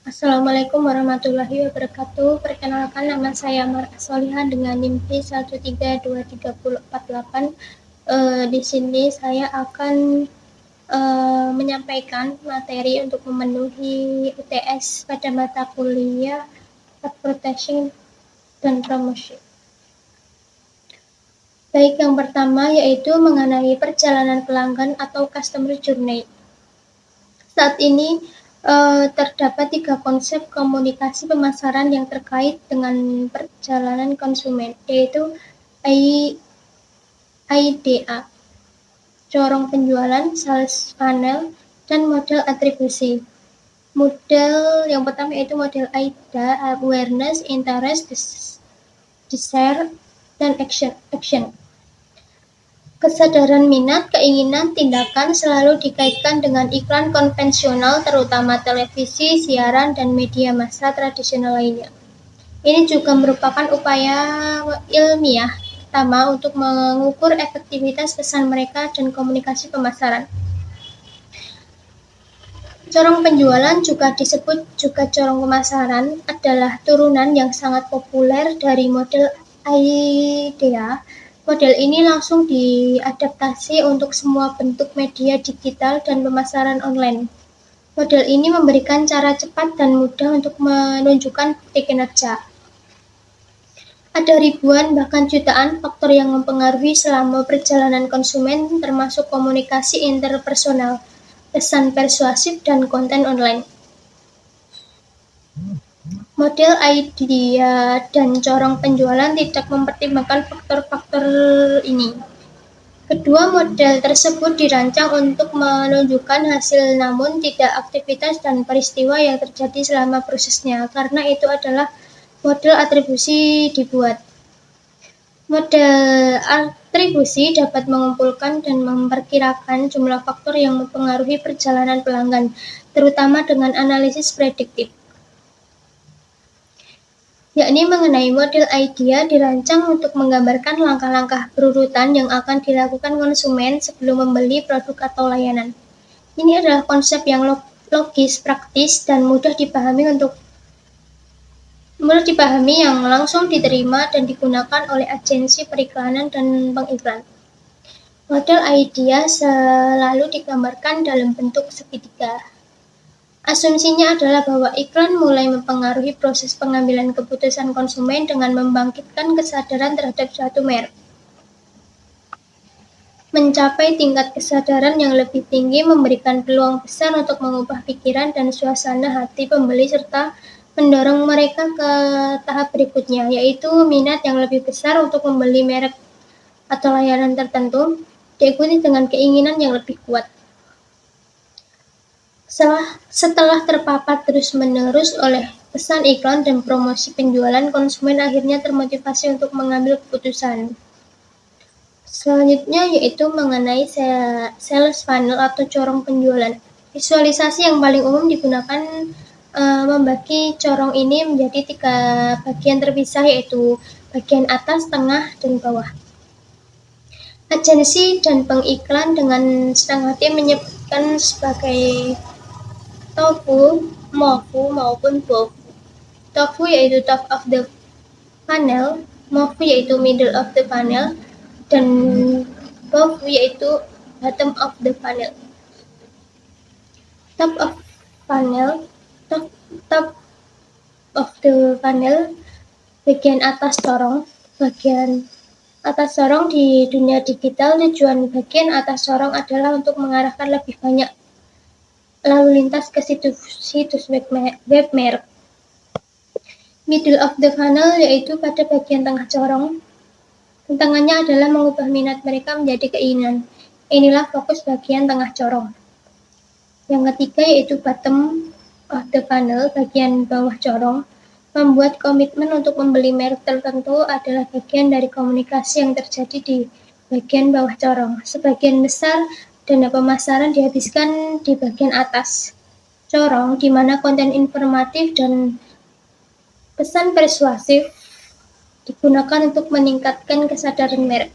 Assalamualaikum warahmatullahi wabarakatuh. Perkenalkan, nama saya Mar'ah Soliha dengan NIM P1323048. Di sini saya akan menyampaikan materi untuk memenuhi UTS pada mata kuliah Advertising dan Promotion. Baik, yang pertama yaitu mengenai perjalanan pelanggan atau customer journey. Saat ini terdapat 3 konsep komunikasi pemasaran yang terkait dengan perjalanan konsumen, yaitu IDA, corong penjualan, sales funnel, dan model atribusi. Model yang pertama yaitu model IDA, awareness, interest, desire, dan action. Kesadaran minat, keinginan, tindakan selalu dikaitkan dengan iklan konvensional, terutama televisi, siaran, dan media massa tradisional lainnya. Ini juga merupakan upaya ilmiah pertama untuk mengukur efektivitas pesan mereka dan komunikasi pemasaran. Corong penjualan, juga disebut juga corong pemasaran, adalah turunan yang sangat populer dari model IDEA. Model ini langsung diadaptasi untuk semua bentuk media digital dan pemasaran online. Model ini memberikan cara cepat dan mudah untuk menunjukkan bukti kinerja. Ada ribuan bahkan jutaan faktor yang mempengaruhi selama perjalanan konsumen, termasuk komunikasi interpersonal, pesan persuasif, dan konten online. Model IDEA dan corong penjualan tidak mempertimbangkan faktor-faktor ini. Kedua model tersebut dirancang untuk menunjukkan hasil, namun tidak aktivitas dan peristiwa yang terjadi selama prosesnya, karena itu adalah model atribusi dibuat. Model atribusi dapat mengumpulkan dan memperkirakan jumlah faktor yang mempengaruhi perjalanan pelanggan, terutama dengan analisis prediktif. Yakni mengenai model IDEA dirancang untuk menggambarkan langkah-langkah berurutan yang akan dilakukan konsumen sebelum membeli produk atau layanan. Ini adalah konsep yang logis, praktis, dan mudah dipahami yang langsung diterima dan digunakan oleh agensi periklanan dan pengiklan. Model IDEA selalu digambarkan dalam bentuk segitiga. Asumsinya adalah bahwa iklan mulai mempengaruhi proses pengambilan keputusan konsumen dengan membangkitkan kesadaran terhadap suatu merek. Mencapai tingkat kesadaran yang lebih tinggi memberikan peluang besar untuk mengubah pikiran dan suasana hati pembeli serta mendorong mereka ke tahap berikutnya, yaitu minat yang lebih besar untuk membeli merek atau layanan tertentu, diikuti dengan keinginan yang lebih kuat. Setelah terpapar terus-menerus oleh pesan iklan dan promosi penjualan, konsumen akhirnya termotivasi untuk mengambil keputusan. Selanjutnya yaitu mengenai sales funnel atau corong penjualan. Visualisasi yang paling umum digunakan membagi corong ini menjadi 3 bagian terpisah, yaitu bagian atas, tengah, dan bawah. Agensi dan pengiklan dengan senang hati menyebutkan sebagai tofu, mofu, maupun bofu. Tofu yaitu top of the funnel, mofu yaitu middle of the funnel, dan bofu yaitu bottom of the funnel. Top of the funnel, bagian atas corong. Bagian atas corong di dunia digital, tujuan bagian atas corong adalah untuk mengarahkan lebih banyak lalu lintas ke situs web merek. Middle of the funnel yaitu pada bagian tengah corong. Tantangannya adalah mengubah minat mereka menjadi keinginan. Inilah fokus bagian tengah corong. Yang ketiga yaitu bottom of the funnel, bagian bawah corong. Membuat komitmen untuk membeli merek tertentu adalah bagian dari komunikasi yang terjadi di bagian bawah corong. Sebagian besar dana pemasaran dihabiskan di bagian atas corong, di mana konten informatif dan pesan persuasif digunakan untuk meningkatkan kesadaran merek.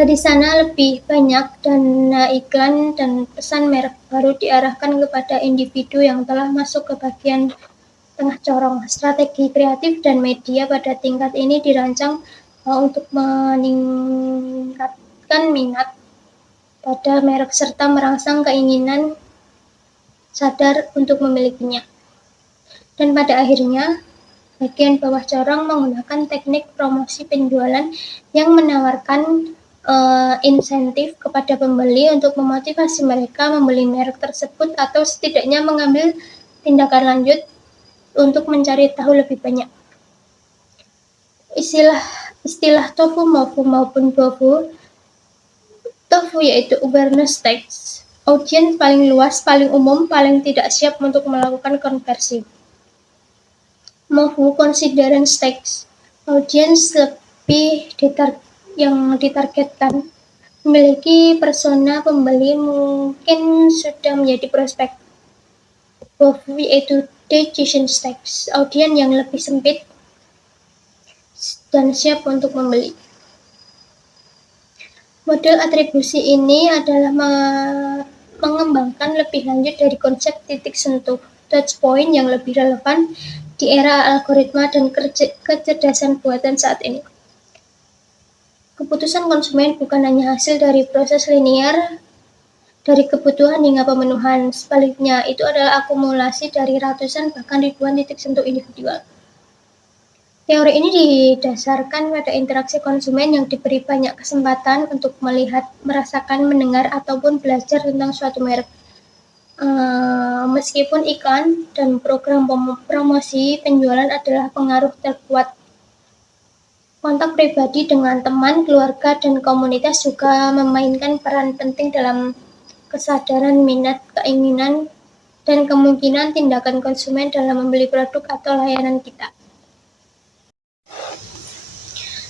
Dari sana lebih banyak dana iklan dan pesan merek baru diarahkan kepada individu yang telah masuk ke bagian tengah corong. Strategi kreatif dan media pada tingkat ini dirancang untuk meningkatkan minat pada merek serta merangsang keinginan sadar untuk memilikinya. Dan pada akhirnya, bagian bawah corong menggunakan teknik promosi penjualan yang menawarkan insentif kepada pembeli untuk memotivasi mereka membeli merek tersebut atau setidaknya mengambil tindakan lanjut untuk mencari tahu lebih banyak. Istilah tofu mofu maupun tofu yaitu awareness stakes, audiens paling luas, paling umum, paling tidak siap untuk melakukan konversi. Mofu considerance stakes, audiens lebih yang ditargetkan memiliki persona pembeli mungkin sudah menjadi prospek. Tofu yaitu decision stakes, audiens yang lebih sempit dan siap untuk membeli. Model atribusi ini adalah mengembangkan lebih lanjut dari konsep titik sentuh touch point yang lebih relevan di era algoritma dan kecerdasan buatan saat ini. Keputusan konsumen bukan hanya hasil dari proses linear dari kebutuhan hingga pemenuhan. Sebaliknya, itu adalah akumulasi dari ratusan bahkan ribuan titik sentuh individual. Teori ini didasarkan pada interaksi konsumen yang diberi banyak kesempatan untuk melihat, merasakan, mendengar, ataupun belajar tentang suatu merek. Meskipun iklan dan program promosi penjualan adalah pengaruh terkuat, kontak pribadi dengan teman, keluarga, dan komunitas juga memainkan peran penting dalam kesadaran minat, keinginan, dan kemungkinan tindakan konsumen dalam membeli produk atau layanan kita.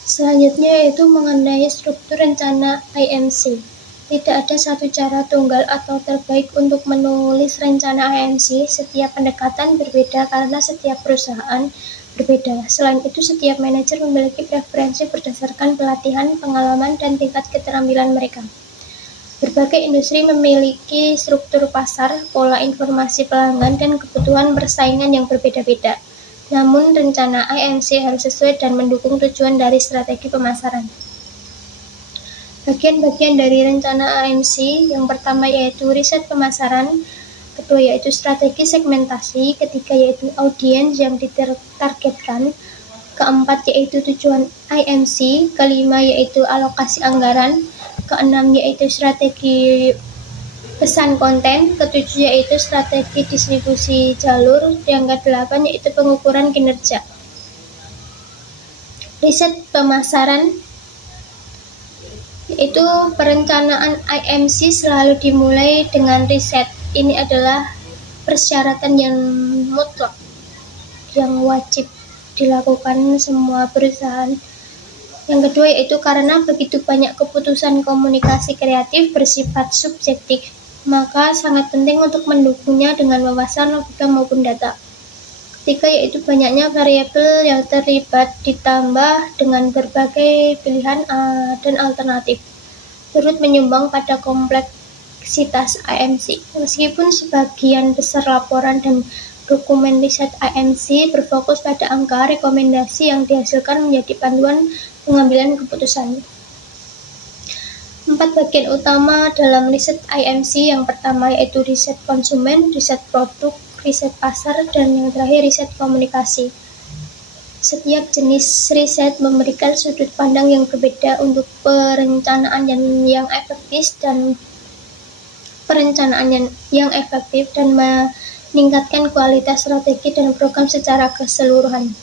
Selanjutnya yaitu mengenai struktur rencana IMC. Tidak ada satu cara tunggal atau terbaik untuk menulis rencana IMC. Setiap pendekatan berbeda karena setiap perusahaan berbeda. Selain itu, setiap manajer memiliki preferensi berdasarkan pelatihan, pengalaman, dan tingkat keterampilan mereka. Berbagai industri memiliki struktur pasar, pola informasi pelanggan, dan kebutuhan persaingan yang berbeda-beda. Namun, rencana IMC harus sesuai dan mendukung tujuan dari strategi pemasaran. Bagian-bagian dari rencana IMC yang pertama yaitu riset pemasaran, kedua yaitu strategi segmentasi, ketiga yaitu audiens yang ditargetkan, keempat yaitu tujuan IMC, kelima yaitu alokasi anggaran, keenam yaitu strategi pesan konten, ketujuh yaitu strategi distribusi jalur, yang kedelapan yaitu pengukuran kinerja. Riset pemasaran yaitu perencanaan IMC selalu dimulai dengan riset. Ini adalah persyaratan yang mutlak yang wajib dilakukan semua perusahaan. Yang kedua yaitu karena begitu banyak keputusan komunikasi kreatif bersifat subjektif, maka sangat penting untuk mendukungnya dengan wawasan logika maupun data. Ketiga yaitu banyaknya variabel yang terlibat ditambah dengan berbagai pilihan dan alternatif, turut menyumbang pada kompleksitas IMC. Meskipun sebagian besar laporan dan dokumen riset IMC berfokus pada angka, rekomendasi yang dihasilkan menjadi panduan pengambilan keputusan. 4 bagian utama dalam riset IMC. Yang pertama yaitu riset konsumen, riset produk, riset pasar, dan yang terakhir riset komunikasi. Setiap jenis riset memberikan sudut pandang yang berbeda untuk perencanaan yang efektif dan meningkatkan kualitas strategi dan program secara keseluruhan.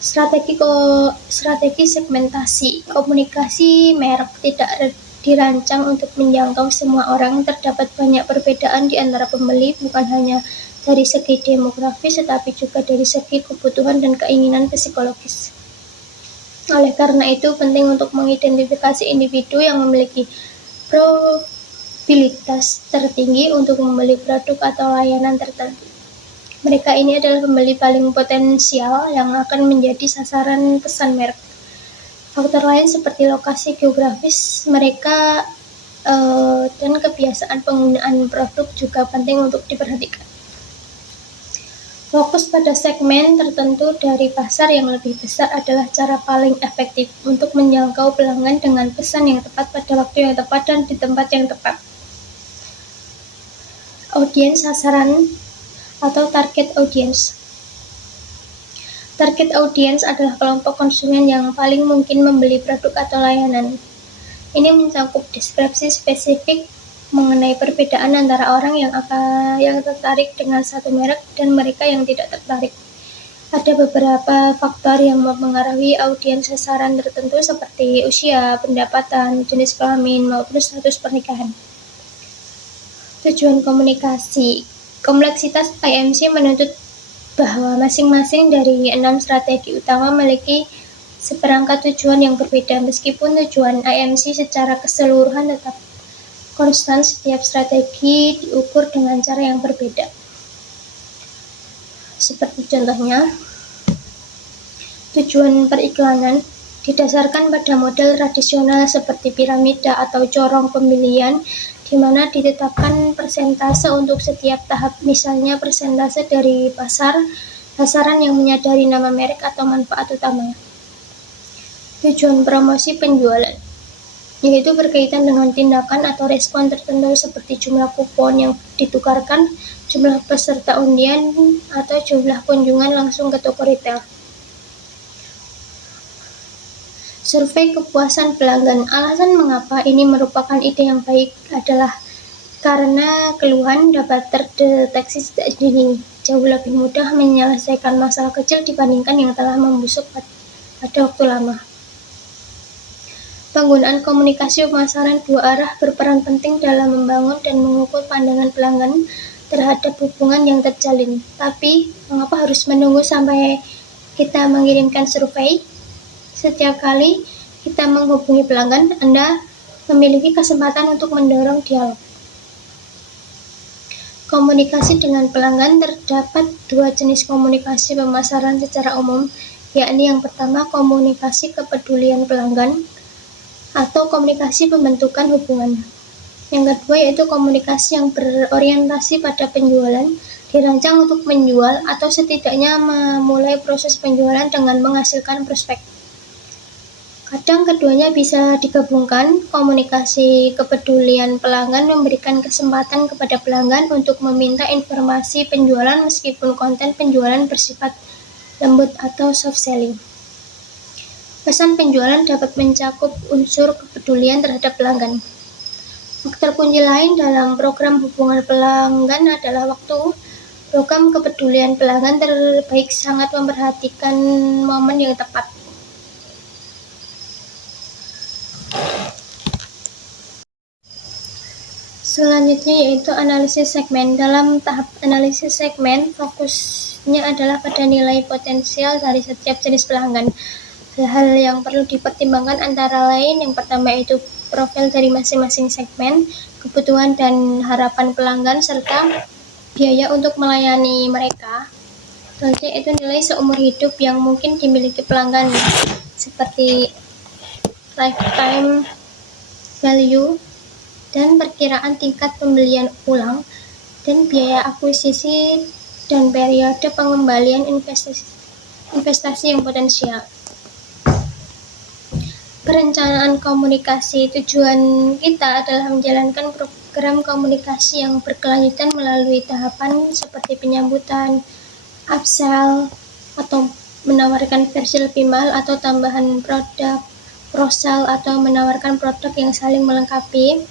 Strategi segmentasi. Komunikasi merek tidak dirancang untuk menjangkau semua orang. Terdapat banyak perbedaan di antara pembeli, bukan hanya dari segi demografis, tetapi juga dari segi kebutuhan dan keinginan psikologis. Oleh karena itu, penting untuk mengidentifikasi individu yang memiliki probabilitas tertinggi untuk membeli produk atau layanan tertentu. Mereka ini adalah pembeli paling potensial yang akan menjadi sasaran pesan merek. Faktor lain seperti lokasi geografis mereka dan kebiasaan penggunaan produk juga penting untuk diperhatikan. Fokus pada segmen tertentu dari pasar yang lebih besar adalah cara paling efektif untuk menjangkau pelanggan dengan pesan yang tepat pada waktu yang tepat dan di tempat yang tepat. Audiens sasaran atau target audience. Target audience adalah kelompok konsumen yang paling mungkin membeli produk atau layanan. Ini mencakup deskripsi spesifik mengenai perbedaan antara orang yang tertarik dengan satu merek dan mereka yang tidak tertarik. Ada beberapa faktor yang mempengaruhi audiens sasaran tertentu seperti usia, pendapatan, jenis kelamin, maupun status pernikahan. Tujuan komunikasi. Kompleksitas IMC menuntut bahwa masing-masing dari 6 strategi utama memiliki seperangkat tujuan yang berbeda. Meskipun tujuan IMC secara keseluruhan tetap konstan, setiap strategi diukur dengan cara yang berbeda. Seperti contohnya, tujuan periklanan didasarkan pada model tradisional seperti piramida atau corong pemilihan, di mana ditetapkan persentase untuk setiap tahap, misalnya persentase dari pasaran yang menyadari nama merek atau manfaat utamanya. Tujuan promosi penjualan, yaitu berkaitan dengan tindakan atau respon tertentu seperti jumlah kupon yang ditukarkan, jumlah peserta undian, atau jumlah kunjungan langsung ke toko retail. Survei kepuasan pelanggan. Alasan mengapa ini merupakan ide yang baik adalah karena keluhan dapat terdeteksi sejak dini. Jauh lebih mudah menyelesaikan masalah kecil dibandingkan yang telah membusuk pada waktu lama. Penggunaan komunikasi pemasaran dua arah berperan penting dalam membangun dan mengukur pandangan pelanggan terhadap hubungan yang terjalin. Tapi, mengapa harus menunggu sampai kita mengirimkan survei? Setiap kali kita menghubungi pelanggan, Anda memiliki kesempatan untuk mendorong dialog. Komunikasi dengan pelanggan. Terdapat dua jenis komunikasi pemasaran secara umum, yakni yang pertama komunikasi kepedulian pelanggan atau komunikasi pembentukan hubungan. Yang kedua yaitu komunikasi yang berorientasi pada penjualan, dirancang untuk menjual atau setidaknya memulai proses penjualan dengan menghasilkan prospek. Kadang keduanya bisa digabungkan. Komunikasi kepedulian pelanggan memberikan kesempatan kepada pelanggan untuk meminta informasi penjualan meskipun konten penjualan bersifat lembut atau soft selling. Pesan penjualan dapat mencakup unsur kepedulian terhadap pelanggan. Faktor kunci lain dalam program hubungan pelanggan adalah waktu. Program kepedulian pelanggan terbaik sangat memperhatikan momen yang tepat. Selanjutnya yaitu analisis segmen. Dalam tahap analisis segmen, fokusnya adalah pada nilai potensial dari setiap jenis pelanggan. Hal-hal yang perlu dipertimbangkan antara lain yang pertama yaitu profil dari masing-masing segmen, kebutuhan dan harapan pelanggan, serta biaya untuk melayani mereka. Selanjutnya yaitu nilai seumur hidup yang mungkin dimiliki pelanggan, seperti lifetime value dan perkiraan tingkat pembelian ulang, dan biaya akuisisi dan periode pengembalian investasi yang potensial. Perencanaan komunikasi. Tujuan kita adalah menjalankan program komunikasi yang berkelanjutan melalui tahapan seperti penyambutan, upsell, atau menawarkan versi lebih mahal atau tambahan produk, cross-sell, atau menawarkan produk yang saling melengkapi.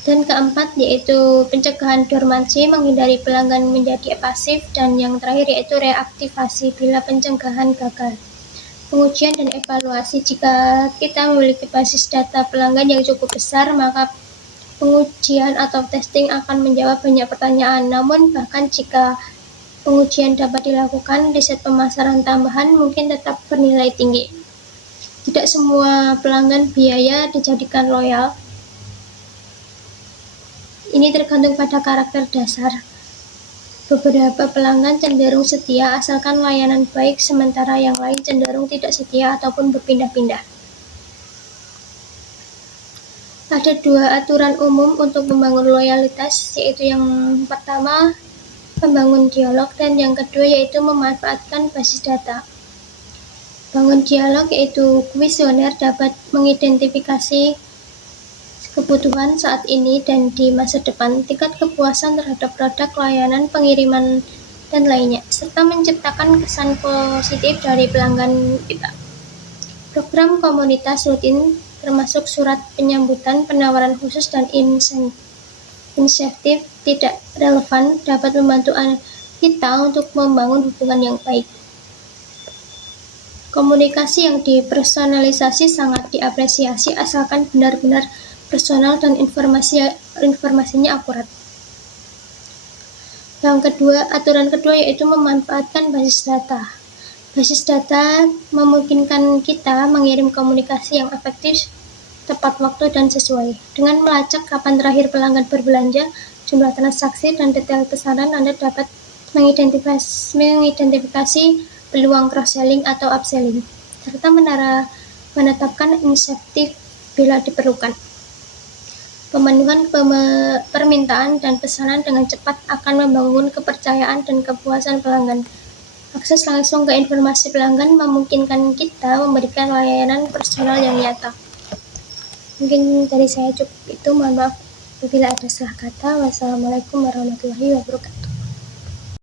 Dan keempat yaitu pencegahan dormansi, menghindari pelanggan menjadi pasif, dan yang terakhir yaitu reaktivasi bila pencegahan gagal. Pengujian dan evaluasi. Jika kita memiliki basis data pelanggan yang cukup besar, maka pengujian atau testing akan menjawab banyak pertanyaan. Namun bahkan jika pengujian dapat dilakukan, riset pemasaran tambahan mungkin tetap bernilai tinggi. Tidak semua pelanggan biaya dijadikan loyal. Ini tergantung pada karakter dasar Beberapa pelanggan cenderung setia asalkan layanan baik, sementara yang lain cenderung tidak setia ataupun berpindah-pindah. Ada dua aturan umum untuk membangun loyalitas, yaitu yang pertama, membangun dialog, dan yang kedua yaitu memanfaatkan basis data. Bangun dialog yaitu kuesioner dapat mengidentifikasi kebutuhan saat ini dan di masa depan, tingkat kepuasan terhadap produk, layanan, pengiriman, dan lainnya, serta menciptakan kesan positif dari pelanggan kita. Program komunitas rutin termasuk surat penyambutan, penawaran khusus, dan insentif tidak relevan dapat membantu kita untuk membangun hubungan yang baik. Komunikasi yang dipersonalisasi sangat diapresiasi asalkan benar-benar personal dan informasinya akurat. Aturan kedua yaitu memanfaatkan basis data. Basis data memungkinkan kita mengirim komunikasi yang efektif, tepat waktu, dan sesuai. Dengan melacak kapan terakhir pelanggan berbelanja, jumlah transaksi, dan detail pesanan, Anda dapat mengidentifikasi peluang cross-selling atau upselling, serta menetapkan insentif bila diperlukan. Pemenuhan permintaan dan pesanan dengan cepat akan membangun kepercayaan dan kepuasan pelanggan. Akses langsung ke informasi pelanggan memungkinkan kita memberikan layanan personal yang nyata. Mungkin dari saya cukup itu, mohon maaf apabila ada salah kata. Wassalamualaikum warahmatullahi wabarakatuh.